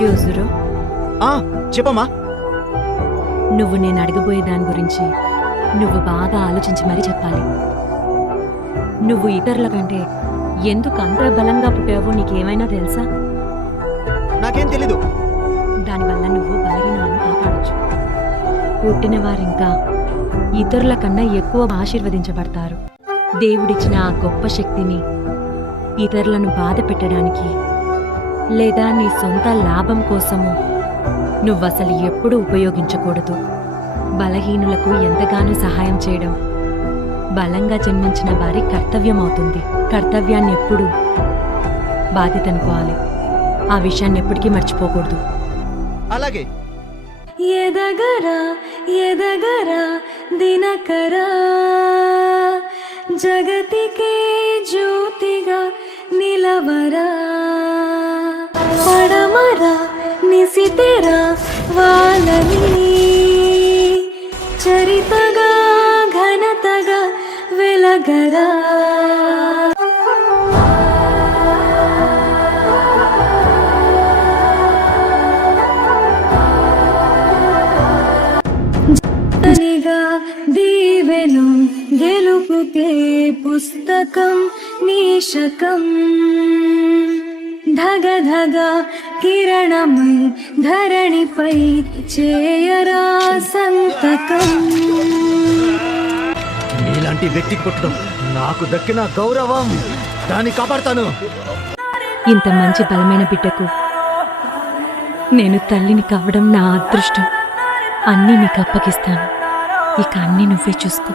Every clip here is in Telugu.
క్యూజురో, చెప్పమ్మా. నువ్వు నేను అడగబోయే దాని గురించి నువ్వు బాగా ఆలోచించి మరీ చెప్పాలి. నువ్వు ఇతరుల కంటే ఎందుకు అంత బలంగా పుట్టావో నీకేమైనా తెలుసా? నాకేం తెలీదు. దానివల్ల నువ్వు బలహీనులను కాపాడొచ్చు. పుట్టిన వారింకా ఇతరుల కన్నా ఎక్కువ ఆశీర్వదించబడతారు. దేవుడిచ్చిన ఆ గొప్ప శక్తిని ఇతరులను బాధ పెట్టడానికి లేదా నీ సొంత లాభం కోసము నువ్వసలు ఎప్పుడూ ఉపయోగించకూడదు. బలహీనులకు ఎంతగానో సహాయం చేయడం బలంగా జన్మించిన వారి కర్తవ్యమవుతుంది. కర్తవ్యాన్ని ఎప్పుడూ బాధ్యతనుకోవాలి. ఆ విషయాన్ని ఎప్పటికీ మర్చిపోకూడదు. అలాగే. ఎదగరా ఎదగరా దినకరా, జగతికే జ్యోతిగా నిలవరా. పడమరా నిసితెరా వాళ్ళని, చరితగా ఘనతగా వెలగరా. దీవెను గెలుపుకే పుస్తకం నీశకం, ధగ ధగ కిరణమై ధరణిపై చేయరా సంతకం. ఇలాంటి వ్యక్తి పుట్టడం నాకు దక్కిన గౌరవం. దాన్ని కాపాడుతాను. ఇంత మంచి బలమైన బిడ్డకు నేను తల్లిని కావడం నా అదృష్టం. అన్నీ నీకు అప్పగిస్తాను. ఇక అన్నీ నువ్వే చూసుకో.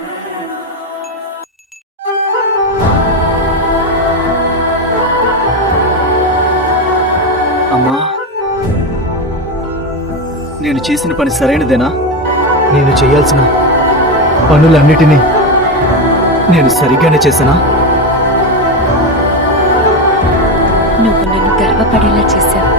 అమ్మా, నేను చేసిన పని సరైనదేనా? నేను చేయాల్సిన పనులన్నిటినీ నేను సరిగ్గానే చేశానా? నువ్వు నన్ను గర్వపడేలా చేశావు.